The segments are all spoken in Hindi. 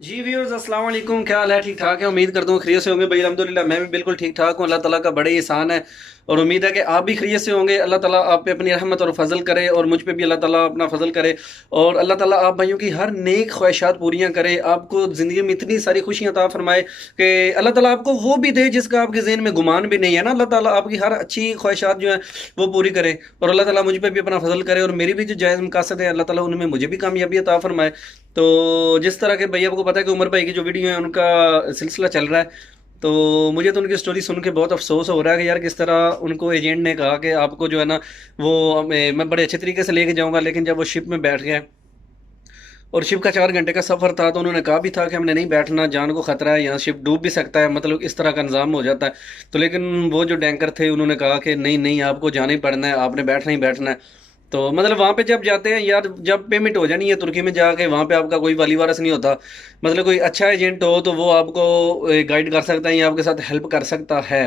जी व्यूअर्स अस्सलाम वालेकुम, क्या हाल है? ठीक ठाक है, उम्मीद करता हूँ खैरियत से होंगे भाई। अल्हम्दुलिल्लाह मैं भी बिल्कुल ठीक ठाक हूँ। अल्लाह ताला का बड़ा ही एहसान है और उम्मीद है कि आप भी खैरियत से होंगे। अल्लाह ताला आप पे अपनी रहमत और फजल करे और मुझ पे भी अल्लाह ताला अपना फजल करे और अल्लाह ताला आप भाइयों की हर नेक ख्वाहिशात पूरियां करे, आपको ज़िंदगी में इतनी सारी खुशियां अता फरमाए कि अल्लाह ताला आपको वो भी दे जिसका आपके ज़हन में गुमान भी नहीं है ना। अल्लाह ताला आपकी हर अच्छी ख्वाहिशात जो है वो पूरी करे और अल्लाह ताला मुझ पे भी अपना फजल करे और मेरी भी जो जायज़ मकासद है अल्लाह ताला उनमें मुझे भी कामयाबी अता फरमाए। तो जिस तरह के भैया को पता है कि उमर भाई की जो वीडियो है उनका सिलसिला चल रहा है, तो मुझे तो उनकी स्टोरी सुन के बहुत अफसोस हो रहा है कि यार किस तरह उनको एजेंट ने कहा कि आपको जो है ना वो मैं बड़े अच्छे तरीके से लेके जाऊंगा, लेकिन जब वो शिप में बैठ गए और शिप का 4 घंटे का सफ़र था तो उन्होंने कहा भी था कि हमने नहीं बैठना, जान को ख़तरा है, यहाँ शिप डूब भी सकता है, मतलब इस तरह का निज़ाम हो जाता है। तो लेकिन वो जो डैंकर थे उन्होंने कहा कि नहीं नहीं आपको जाना ही पड़ना है, आपने बैठना ही बैठना है। तो मतलब वहाँ पे जब जाते हैं यार, जब पेमेंट हो जानी है तुर्की में जाके, वहाँ पे आपका कोई वाली वारस नहीं होता। मतलब कोई अच्छा एजेंट हो तो वो आपको गाइड कर सकता है या आपके साथ हेल्प कर सकता है।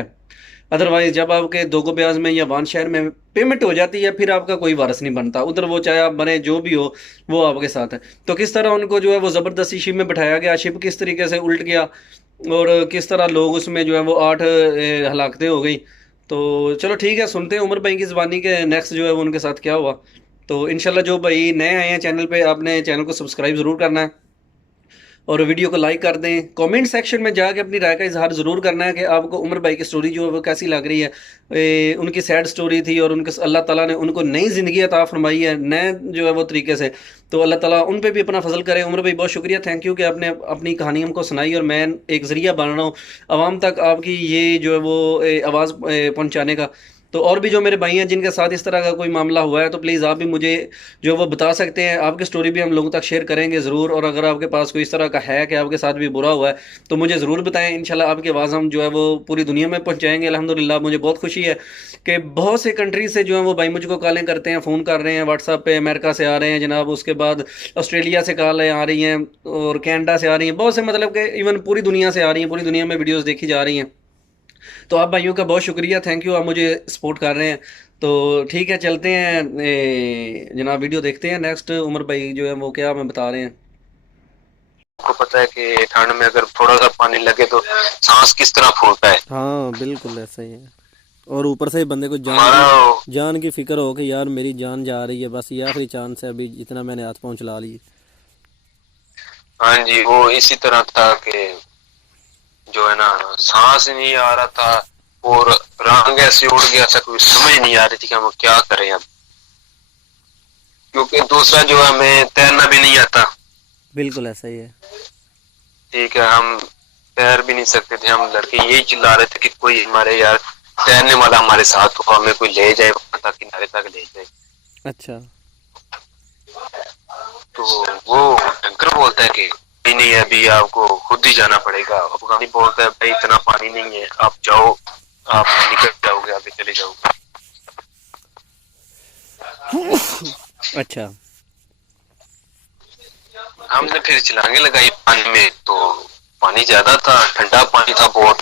अदरवाइज जब आपके दोगो ब्याज में या वान शहर में पेमेंट हो जाती है फिर आपका कोई वारस नहीं बनता उधर, वो चाहे आप बने जो भी हो वो आपके साथ है। तो किस तरह उनको जो है वो ज़बरदस्ती शिप में बैठाया गया, शिप किस तरीके से उल्ट गया और किस तरह लोग उसमें जो है वो 8 हलाकतें हो गई। तो चलो ठीक है, सुनते हैं उमर भाई की ज़बानी के नेक्स्ट जो है वो उनके साथ क्या हुआ। तो इंशाल्लाह जो भाई नए आए हैं चैनल पे, आपने चैनल को सब्सक्राइब ज़रूर करना है और वीडियो को लाइक कर दें। कमेंट सेक्शन में जाके अपनी राय का इजहार ज़रूर करना है कि आपको उमर भाई की स्टोरी जो है वो कैसी लग रही है। उनकी सैड स्टोरी थी और उनके अल्लाह ताला ने उनको नई ज़िंदगी अता फरमाई है नए जो है वो तरीके से। तो अल्लाह ताला उन पे भी अपना फजल करे। उमर भाई बहुत शुक्रिया, थैंक यू कि आपने अपनी कहानी हमको सुनाई और मैं एक ज़रिया बन रहा हूँ आवाम तक आपकी ये जो है वो आवाज़ पहुँचाने का। तो और भी जो मेरे भाई हैं जिनके साथ इस तरह का कोई मामला हुआ है तो प्लीज़ आप भी मुझे जो वो बता सकते हैं, आपकी स्टोरी भी हम लोगों तक शेयर करेंगे ज़रूर। और अगर आपके पास कोई इस तरह का है कि आपके साथ भी बुरा हुआ है तो मुझे ज़रूर बताएं, इंशाल्लाह आपकी आवाज़ हम जो है वो पूरी दुनिया में पहुंचाएंगे। अल्हम्दुलिल्लाह मुझे बहुत खुशी है कि बहुत से कंट्री से जो है वो भाई मुझको कॉलें करते हैं, फ़ोन कर रहे हैं व्हाट्सअप पे, अमेरिका से आ रहे हैं जनाब, उसके बाद ऑस्ट्रेलिया से कॉलें आ रही हैं और कनाडा से आ रही हैं, बहुत से मतलब कि इवन पूरी दुनिया से आ रही हैं, पूरी दुनिया में वीडियोज़ देखी जा रही हैं। तो आप भाइयों का बहुत शुक्रिया, थैंक यू, आप मुझे सपोर्ट कर रहे हैं। तो ठीक है चलते हैं जनाब, वीडियो देखते हैं नेक्स्ट। उमर भाई जो है वो क्या हमें बता रहे हैं। आपको पता है कि ठंड में अगर थोड़ा सा पानी लगे तो सांस किस तरह फूलता है। हाँ बिल्कुल ऐसा ही है। और ऊपर से बंदे को हमारा जान की फिक्र हो कि यार मेरी जान जा रही है, बस ये आखिरी चांस है, अभी जितना मैंने हाथ पाँव चला ली। हाँ जी, वो इसी तरह था कि जो है ना सांस नहीं आ रहा था और रंग ऐसे उड़ गया था, कोई समझ नहीं आ रही थी कि हम क्या करें अब, क्योंकि दूसरा जो है हमें तैरना भी नहीं आता। बिल्कुल ऐसा ही है। ठीक है, हम तैर भी नहीं सकते थे। हम लड़के यही चिल्ला रहे थे कि कोई हमारे यार तैरने वाला हमारे साथ हो, हमें कोई ले जाए वहां तक, किनारे तक ले जाए। अच्छा। तो वो टंकर बोलता है कि नहीं नहीं अभी आपको खुद ही जाना पड़ेगा। अफगानी बोलता है भाई इतना पानी नहीं है, आप जाओ, आप निकल जाओगे, आगे चले जाओगे। अच्छा। हमने फिर छलांगे लगाई पानी में, तो पानी ज्यादा था, ठंडा पानी था बहुत।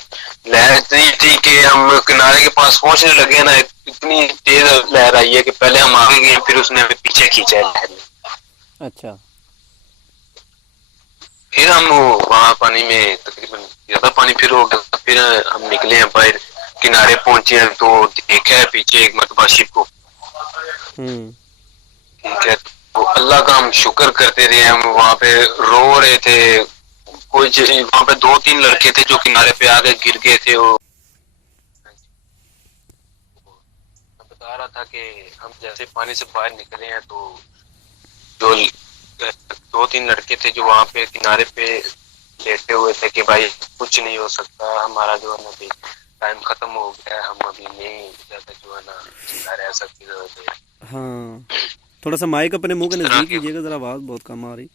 लहर इतनी थी कि हम किनारे के पास पहुंचने लगे ना, इतनी तेज लहर आई है कि पहले हम आगे गए फिर उसने हमें पीछे खींचा है लहर ने। अच्छा। फिर हम वहां पानी में तकरीबन ज्यादा पानी फिर हो गया, फिर हम निकले हैं बाहर, किनारे पहुंचे हैं तो देखा है पीछे एक मरतबा शिप को। हम्म। ठीक है, तो अल्लाह का हम शुक्र करते रहे। हम वहां पे रो रहे थे, कुछ वहां पे 2-3 लड़के थे जो किनारे पे आके गिर गए थे। वो बता रहा था कि हम जैसे पानी से बाहर निकले हैं तो जो 2-3 लड़के थे जो वहां पे किनारे पे लेटे हुए थे कि भाई कुछ नहीं हो सकता, हमारा जो है ना अभी टाइम खत्म हो गया है, हम अभी नहीं ज्यादा जो है ना जिंदा रह सकते। हाँ, थोड़ा सा माइक अपने मुंह के इस तरह नज़दीक के, कीजिएगा, ज़रा आवाज़ बहुत कम आ रही।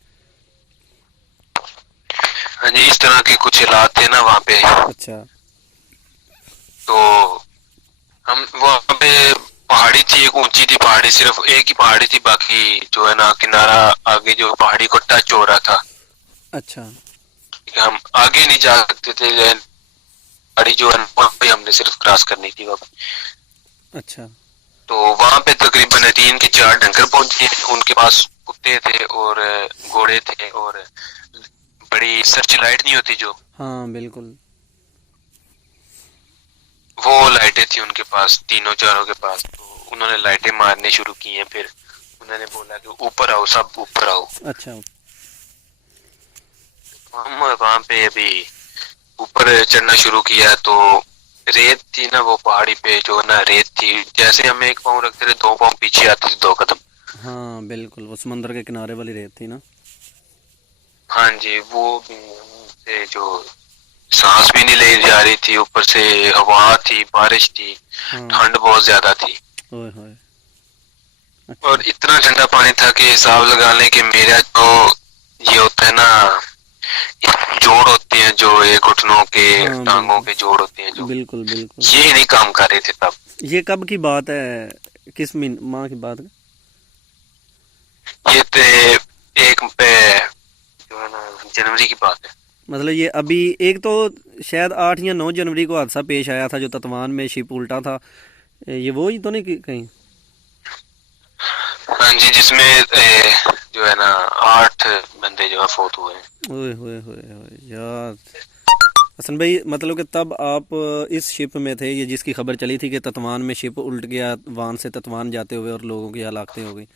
हाँ जी, इस तरह के कुछ हालात थे ना वहाँ पे। अच्छा। तो हम वहाँ पे, पहाड़ी थी, एक ऊंची थी पहाड़ी, सिर्फ एक ही पहाड़ी थी, बाकी जो है ना किनारा आगे जो पहाड़ी को टच हो रहा था। अच्छा। हम आगे नहीं जा सकते थे, पहाड़ी जो है ना वहाँ पे हमने सिर्फ क्रॉस करनी थी वहाँ। अच्छा। तो वहाँ पे तकरीबन 3 के 4 डंगर पहुंचे, उनके पास कुत्ते थे और घोड़े थे और बड़ी बड़ी सर्च लाइट नहीं होती जो, हाँ बिल्कुल। वो लाइटें थी उनके पास, तीनों चारों के पास। तो उन्होंने लाइटें मारने शुरू की हैं। फिर उन्होंने बोला कि ऊपर आओ, सब ऊपर आओ। अच्छा। हम वहां पे अभी ऊपर चढ़ना शुरू किया तो रेत थी ना, वो पहाड़ी पे जो ना रेत थी, जैसे हम एक पाँव रखते थे 2 पाँव पीछे आते थे 2 कदम। हाँ बिल्कुल, वो समंदर के किनारे वाली रेत थी ना। हाँ जी, वो भी हमसे जो सांस भी नहीं ले जा रही थी, ऊपर से हवा थी, बारिश थी, हाँ। ठंड बहुत ज्यादा थी। ओए होए। और अच्छा। इतना ठंडा पानी था कि हिसाब लगा लें कि मेरा जो ये होता है ना, जोड़ होते हैं जो ये घुटनों के, हाँ टांगों बिल्कुल के जोड़ होते हैं जो, बिल्कुल बिल्कुल। ये नहीं काम कर रहे थे तब। ये कब की बात है, किस माह की बात है? ये थे एक पे जो है ना जनवरी की बात है। मतलब ये अभी एक तो शायद 8 या 9 जनवरी को हादसा पेश आया था जो ततवान में शिप उल्टा था, ये वो ही तो नहीं कहीं? हाँ जी, जिसमें जो है ना 8 बंदे जो है फौत हुए हैं। ओए होए होए होए यार। हसन भाई, मतलब कि तब आप इस शिप में थे, ये जिसकी खबर चली थी कि ततवान में शिप उल्ट गया, वान से ततवान जाते हुए, और लोगों की हलाकतें हो गई।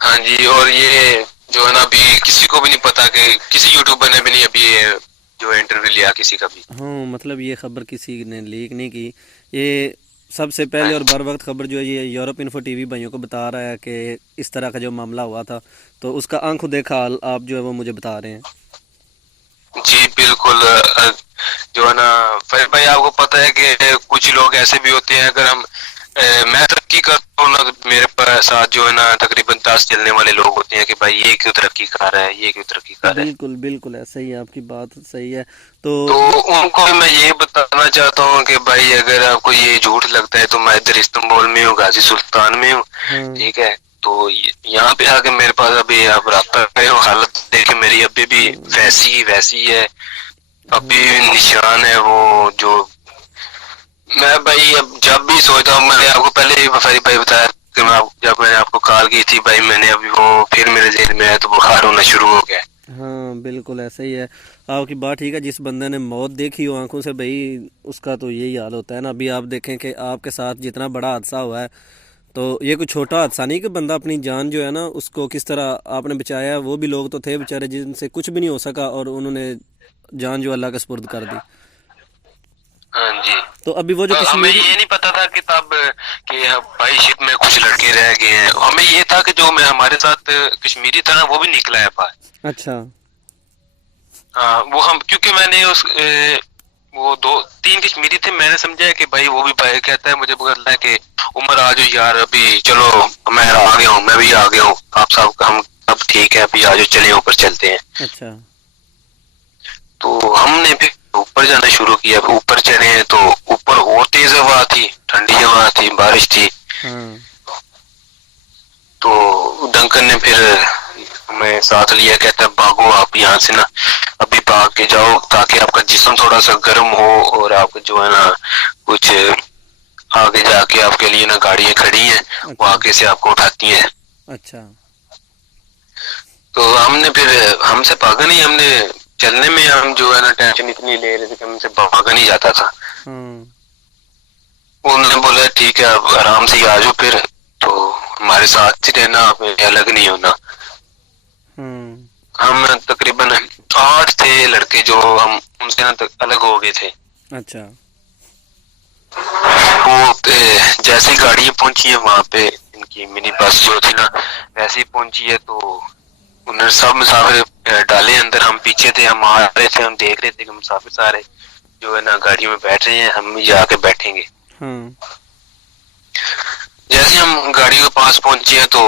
हाँ जी, और ये जो है ना अभी किसी को भी नहीं पता, कि किसी यूट्यूबर ने भी नहीं अभी ये जो इंटरव्यू लिया किसी का भी। हाँ, मतलब ये खबर किसी ने लीक नहीं की। ये सबसे पहले और बर वक्त खबर जो है ये यूरोप इन्फो टीवी भाइयों को बता रहा है कि इस तरह का जो मामला हुआ था, तो उसका आंखों देखा हाल आप जो है वो मुझे बता रहे हैं। जी बिल्कुल। जो है ना फिर भाई, आपको पता है कि कुछ लोग ऐसे भी होते हैं, अगर हम मैं तरक्की करता हूँ ना, तो मेरे पास साथ जो है ना तकरीबन 10 चलने वाले लोग होते हैं कि भाई ये क्यों तरक्की कर रहा है, ये क्यों तरक्की कर रहा है। बिल्कुल बिल्कुल ऐसा ही है, आपकी बात सही है। तो तो उनको मैं ये बताना चाहता हूँ कि भाई अगर आपको ये झूठ लगता है, तो मैं इधर इस्तांबुल में हूँ, गाजी सुल्तान में हूँ, हाँ। ठीक है। तो यहाँ पे आके मेरे पास अभी आप रब्ता करे हो, हालत देखे मेरी अभी भी वैसी वैसी है, अभी भी निशान है वो जो। मैं भाई अब जब भी सोचता हूँ, मैंने आपको पहले ही भाई बताया कि जब मैंने आपको कॉल की थी भाई, मैंने अभी वो फिर मेरे जेल में आया तो बुखार होना शुरू हो गया। हाँ बिल्कुल ऐसा ही है, आपकी बात ठीक है। जिस बंदे ने मौत देखी हो आंखों से भाई, उसका तो यही हाल होता है ना। अभी आप देखें कि आपके साथ जितना बड़ा हादसा हुआ है, तो ये कोई छोटा हादसा नहीं कि बंदा अपनी जान जो है ना उसको किस तरह आपने बचाया। वो भी लोग तो थे बेचारे जिनसे कुछ भी नहीं हो सका, और उन्होंने जान जो अल्लाह के सुपुर्द कर दी। हाँ जी। तो अभी वो जो हमें कश्मीरी। ये नहीं पता था कि तब कि भाई शिप में कुछ लड़के रह गए हैं, हमें ये था कि जो मैं हमारे साथ कश्मीरी था ना वो भी निकला है बाहर। अच्छा। हाँ, वो हम क्योंकि मैंने उस वो 2-3 कश्मीरी थे, मैंने समझा है कि भाई वो भी भाई कहता है, मुझे बोलता है कि उमर आ जाओ यार, अभी चलो मैं आ गया हूँ, मैं भी आ गया हूँ, आप सब हम सब ठीक है, अभी आ जाओ चले ऊपर चलते हैं। अच्छा। तो हमने फिर ऊपर जाना शुरू किया। ऊपर चढ़े हैं तो ऊपर और तेज हवा थी, ठंडी हवा थी, बारिश थी। हाँ। तो डंकन ने फिर हमें साथ लिया, कहता है भागो आप यहाँ से ना, अभी भाग के जाओ ताकि आपका जिस्म थोड़ा सा गर्म हो, और आप जो है ना कुछ आगे जाके आपके लिए ना गाड़ियां खड़ी हैं, वो अच्छा। आगे से आपको उठाती हैं। अच्छा। तो हमने फिर, हमसे भागा नहीं, हमने चलने में हम जो है ना टेंशन इतनी ले रहे थे कि हमसे भागा नहीं जाता था। हाँ। उन्होंने बोला ठीक है आप आराम से ही आ जाओ, फिर तो हमारे साथ ही रहना, हमें अलग नहीं होना। हाँ। हम तकरीबन 8 थे लड़के जो हम उनसे ना अलग हो गए थे। अच्छा। वो जैसे ही गाड़ियां पहुंची है वहां पे, इनकी मिनी बस जो थी ना वैसे ही पहुंची है, तो उन्होंने सब मुसाफिर डाले अंदर। हम पीछे थे, हम आ रहे थे, हम देख रहे थे कि मुसाफिर सारे जो है ना गाड़ियों में बैठ रहे हैं, हम भी जाके बैठेंगे। हाँ। जैसे हम गाड़ी के पास पहुंचे हैं तो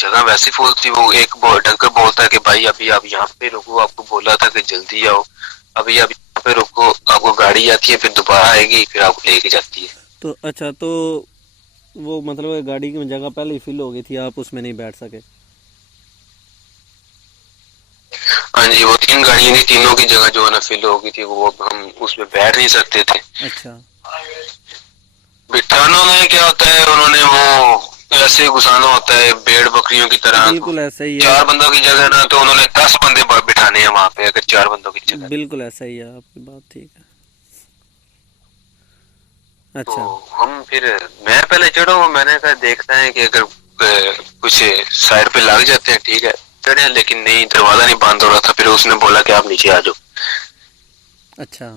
जगह वैसी फुल थी। वो एक डंकर बोलता है कि भाई अभी आप यहाँ पे रुको, आपको बोला था कि जल्दी आओ, अभी आप यहाँ पे रुको, आपको गाड़ी आती है फिर दोबारा आएगी, फिर आपको लेके जाती है। तो अच्छा, तो वो मतलब गाड़ी की जगह पहले ही फिल हो गई थी, आप उसमें नहीं बैठ सके? हाँ जी, वो 3 गाड़ियां थी, तीनों की जगह जो है ना फिल हो गई थी, वो अब हम उसमें बैठ नहीं सकते थे। अच्छा। बिठाना में क्या होता है, उन्होंने वो ऐसे घुसाना होता है भेड़ बकरियों की तरह। बिल्कुल ऐसा ही है। 4 बंदों की जगह ना तो उन्होंने 10 बंदे बिठाने अगर 4 बंदों की जगह। बिल्कुल ऐसा ही है, आपकी बात ठीक है। तो अच्छा। हम फिर, मैं पहले चढ़ा हूँ, मैंने कहा देखना है कि अगर कुछ साइड पे लग जाते हैं ठीक है, चढ़े, लेकिन नहीं, दरवाजा नहीं बंद हो रहा था। फिर उसने बोला कि आप नीचे आ जाओ। अच्छा।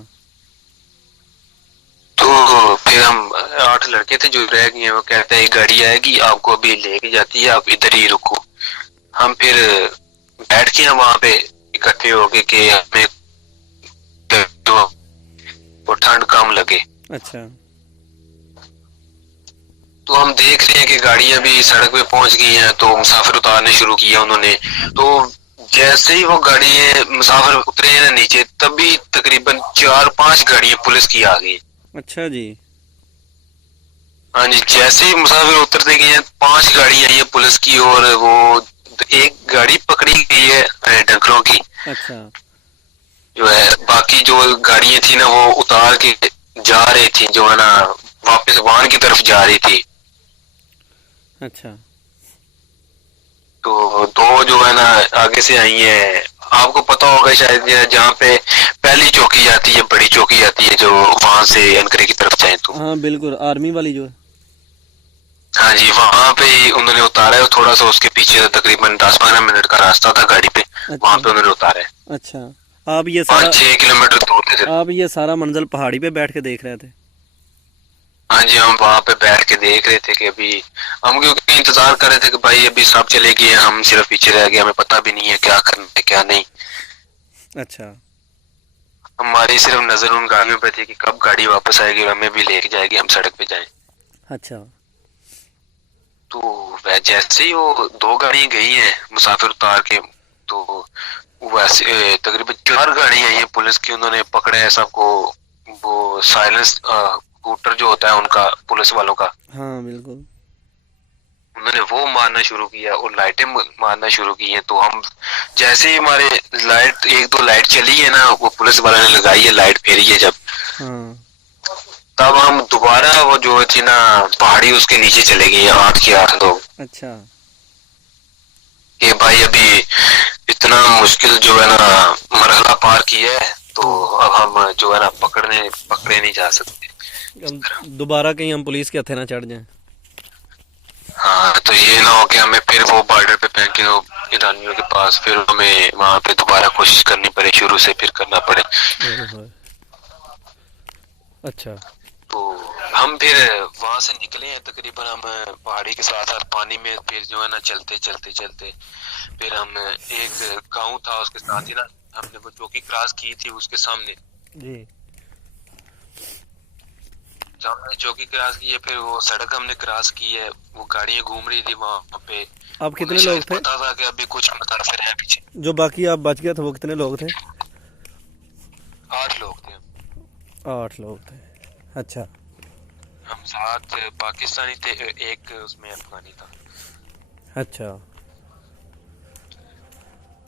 तो फिर हम 8 लड़के थे जो रह गए हैं, वो कहते हैं गाड़ी आएगी आपको अभी लेके जाती है, आप इधर ही रुको। हम फिर बैठ के हम वहां पे इकट्ठे हो गए कि हमें तो वो ठंड कम लगे। अच्छा। तो हम देख रहे हैं कि गाड़ियां भी सड़क पे पहुंच गई हैं, तो मुसाफिर उतारने शुरू किया उन्होंने। तो जैसे ही वो गाड़ी मुसाफिर उतरे हैं ना नीचे, तभी तकरीबन 4-5 गाड़ियां पुलिस की आ गई। अच्छा जी। हाँ जी, जैसे ही मुसाफिर उतरते गए हैं 5 गाड़ियां आई है पुलिस की, और वो एक गाड़ी पकड़ी गई है डंकरों की अच्छा। जो है। बाकी जो गाड़ियां थी ना वो उतार के जा रही थी, जो है ना वापस वाहन की तरफ जा रही थी। अच्छा। तो दो जो है ना आगे से आई है, आपको पता होगा शायद, ये जहाँ पे पहली चौकी आती है, बड़ी चौकी आती है, जो वहां से अनकरे की तरफ जाए तो। हाँ बिल्कुल, आर्मी वाली जो है। हाँ जी, वहां पे ही उन्होंने उतारा है, थोड़ा सा उसके पीछे था, तकरीबन 10-15 मिनट का रास्ता था गाड़ी पे, वहां अच्छा। पे उन्होंने उतारा है। अच्छा। आप ये सारा 5-6 किलोमीटर दूर थे। आप ये सारा मंजर पहाड़ी पे बैठ के देख रहे थे? हाँ जी, हम वहां पे बैठ के देख रहे थे कि अभी, हम क्योंकि इंतजार कर रहे थे कि भाई अभी सब चले गए, हम सिर्फ पीछे रह गए, हमें पता भी नहीं है क्या करना है क्या नहीं। अच्छा। हमारी सिर्फ नजर उन गाड़ियों पे थी कि कब गाड़ी वापस आएगी और हमें भी लेके जाएगी, हम सड़क पे जाएं। अच्छा। तो वह जैसे ही वो 2 गाड़ियां गई हैं मुसाफिर उतार के, तो वैसे तकरीबन 4 गाड़ियां आई हैं पुलिस की, उन्होंने पकड़ा है सबको। वो साइलेंस स्कूटर जो होता है उनका, पुलिस वालों का, हाँ बिल्कुल। उन्होंने वो मारना शुरू किया और लाइटें मारना शुरू की हैं। तो हम जैसे ही हमारे लाइट, 1-2 लाइट चली है ना, वो पुलिस वाले ने लगाई है लाइट फेरी है जब, हाँ। तब हम दोबारा वो जो थी ना पहाड़ी, उसके नीचे चले गए 8 के 8 लोग। अच्छा। कि भाई अभी इतना मुश्किल जो है ना मरहला पार किया है, तो अब हम जो है ना पकड़े नहीं जा सकते। हम दोबारा कहीं हम पुलिस के हथे ना चढ़ जाएं। हाँ, तो ये ना हो कि हमें फिर वो बॉर्डर पे पहुंच के ईरानियों के पास, फिर हमें वहां पे दोबारा कोशिश करनी पड़े, शुरू से फिर करना पड़े। ओए होए। अच्छा। तो हम फिर वहां से निकले हैं, तकरीबन हम पहाड़ी के साथ साथ पानी में फिर जो है ना चलते चलते चलते, फिर हम एक गांव था उसके साथ ही ना, हमने वो चौकी क्रॉस की थी उसके सामने। जी। जब हमने चौकी क्रॉस की है, फिर वो सड़क हमने क्रॉस की है, वो गाड़ियां घूम रही थी वहां पे। आप कितने उन्हें लोग शायद थे? पता था कि अभी कुछ मुसाफिर हैं पीछे। जो बाकी आप बच गए थे वो कितने लोग थे? 8 लोग थे। 8 लोग थे। अच्छा। हम 7 पाकिस्तानी थे, एक उसमें अफगानी था। अच्छा।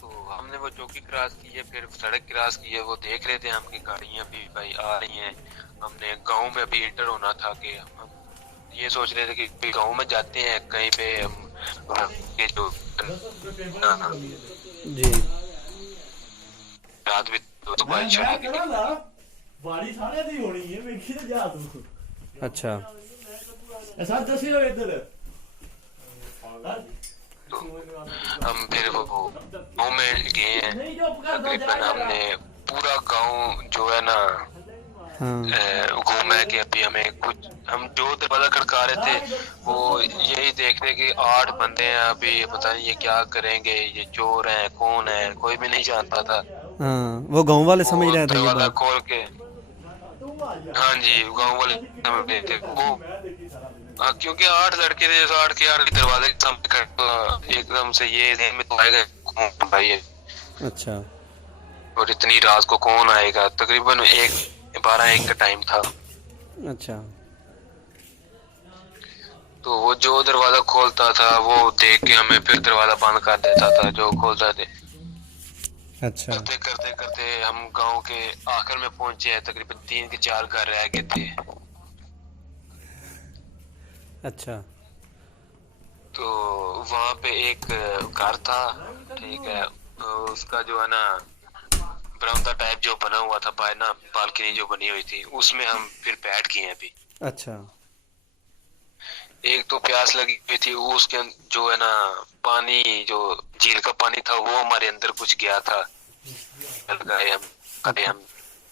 तो हमने वो चौकी क्रॉस की है, फिर सड़क क्रॉस की है, वो देख रहे थे हम कि गाड़ियां भी भाई आ रही हैं। हमने गांव में अभी इंटर होना था, कि हम ये सोच रहे थे कि गांव में जाते हैं कहीं पे, हम ये जो जी। रात भी तो बारिश चलेगी। ਬਾੜੀ ਸਾਰਿਆਂ ਦੀ ਹੋਣੀ ਹੈ ਵੇਖੀ ਤੇ ਜਾ ਤੂੰ अच्छा। ਇਹ ਸਭ ਦੱਸੀ ਲੋ ਇੱਧਰ तो हम फिर वो गाँव में गए हैं, ਨਹੀਂ ਚੁੱਪ ਕਰ ਦੋ तकरीबन हमने पूरा गांव जो है ना हाँ। घूमा है कि अभी हमें कुछ, हम जो दरवाजा खड़का रहे थे वो यही देख रहे कि 8 बंदे हैं, अभी पता नहीं ये क्या करेंगे, ये चोर हैं कौन है, कोई भी नहीं जानता था। हाँ, वो गांव वाले समझ वो रहे थे ये दरवाजा बात। खोल के, हाँ जी, गांव वाले समझ रहे थे वो। क्योंकि 8 लड़के थे, 8 के 8 दरवाजे के सामने खड़े, तो एकदम से ये ध्यान में तो आएगा कौन भाई है, अच्छा। और इतनी रात को कौन आएगा। तकरीबन 12-1 का टाइम था। अच्छा। तो वो जो दरवाजा खोलता था वो देख के हमें फिर दरवाजा बंद कर देता था जो खोलता थे। अच्छा। करते करते करते हम गांव के आखिर में पहुंचे हैं, तकरीबन 3 के 4 घर रह गए थे। अच्छा। तो वहां पे एक घर था, ठीक है, उसका जो है ना बरामदा टाइप जो बना हुआ था बाहर ना, बालकनी जो बनी हुई थी, उसमें हम फिर बैठ गए हैं अभी। अच्छा एक तो प्यास लगी हुई थी, वो उसके जो है ना पानी, जो झील का पानी था वो हमारे अंदर कुछ गया था। गए हम गए अच्छा हम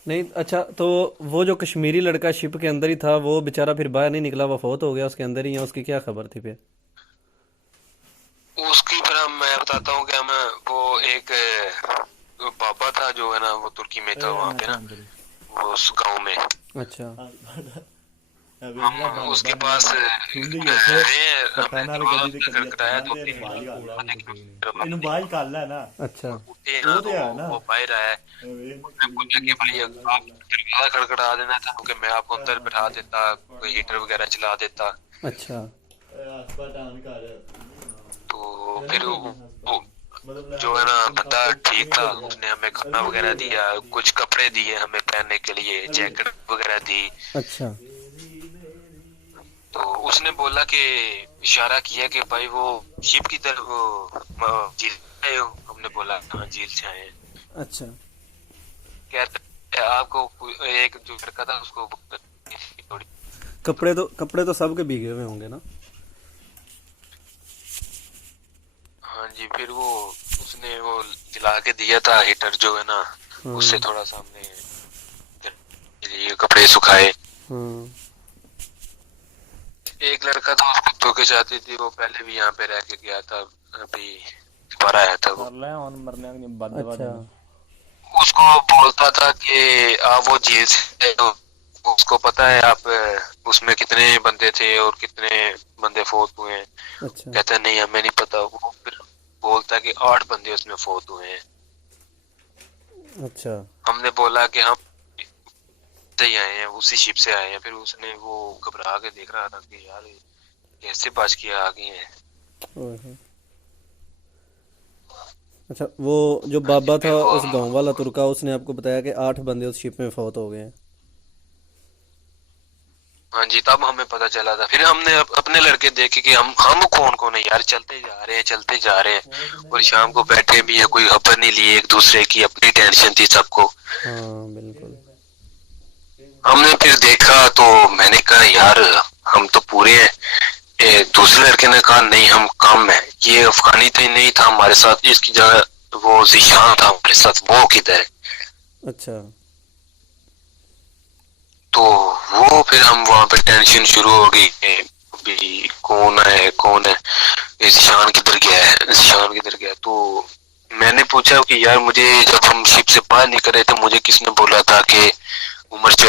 नहीं अच्छा तो वो जो कश्मीरी लड़का शिप के अंदर ही था वो बेचारा फिर बाहर नहीं निकला, वो फौत हो गया उसके अंदर ही, या उसकी क्या खबर थी फिर? उसकी फिर मैं बताता हूँ कि हम वो एक बाबा था जो है ना, वो तुर्की में था वहां पे ना, वो उस गांव में। अच्छा हम उसके पास रहे, हमने दरवाजा खटखटाया दो तीन बार, ਇਹਨੂੰ ਬਾਹਰ ਕਰ ਲੈ ਨਾ अच्छा उठे ना ਉਹ तो ਤੇ ਹੈ ਨਾ वो बाहर आया। मैं बोला कि भाई आप दरवाजा खड़खड़ा देना था, क्योंकि मैं आपको अंदर बैठा देता, कोई हीटर वगैरह चला देता। अच्छा ਹਸਪਤਾਲ ਘਰ तो फिर वो जो है ना बंदा ठीक था, उसने हमें खाना वगैरह दिया, कुछ कपड़े दिए हमें पहनने के लिए, जैकेट वगैरह दी। अच्छा तो उसने बोला कि इशारा किया कि भाई वो शिप की तरफ वो झील से आए हो। हमने बोला हाँ झील से आए हैं। अच्छा कहते हैं, आपको एक जो लड़का था उसको थोड़ी। कपड़े तो सबके भीगे हुए होंगे ना? हाँ जी, फिर वो उसने वो जला के दिया था हीटर जो है ना, उससे हाँ थोड़ा सा हमने ये कपड़े सुखाए। हाँ एक लड़का था, उसको धो के जाती थी, वो पहले भी यहाँ पे रह के गया था, अभी दोबारा आया था वो। अच्छा उसको बोलता था कि आप वो झील से, तो उसको पता है आप उसमें कितने बंदे थे और कितने बंदे फौत हुए हैं। अच्छा कहता है नहीं हमें नहीं पता। वो फिर बोलता है कि 8 बंदे उसमें फौत हुए हैं। अच्छा हमने बोला कि हम से ही आए हैं, उसी शिप से आए हैं। फिर उसने वो घबरा के देख रहा था कि यार कैसे बच के आ गए हैं। ओहे। अच्छा वो जो हाँ जी, बाबा था फिर वो उस गांव वाला तुर्का, उसने आपको बताया कि 8 बंदे उस शिप में फौत हो गए हैं? हाँ जी, तब हमें पता चला था। फिर हमने अपने लड़के देखे कि हम कौन कौन है यार, चलते जा रहे हैं चलते जा रहे हैं, और शाम को बैठे भी है, कोई खबर नहीं लिए एक दूसरे की, अपनी टेंशन थी सबको। हाँ बिल्कुल हमने फिर देखा तो मैंने कहा यार हम तो पूरे हैं। दूसरे लड़के ने कहा नहीं हम कम है, ये अफगानी तो नहीं था हमारे साथ, इसकी जगह वो जिशान था हमारे साथ, वो किधर है। अच्छा तो वो फिर हम वहां पे टेंशन शुरू हो गई कि अभी कौन है कौन है, ये जिशान किधर गया है, जिशान किधर गया। तो मैंने पूछा कि यार मुझे जब हम शिप से बाहर निकले तो मुझे किसने बोला था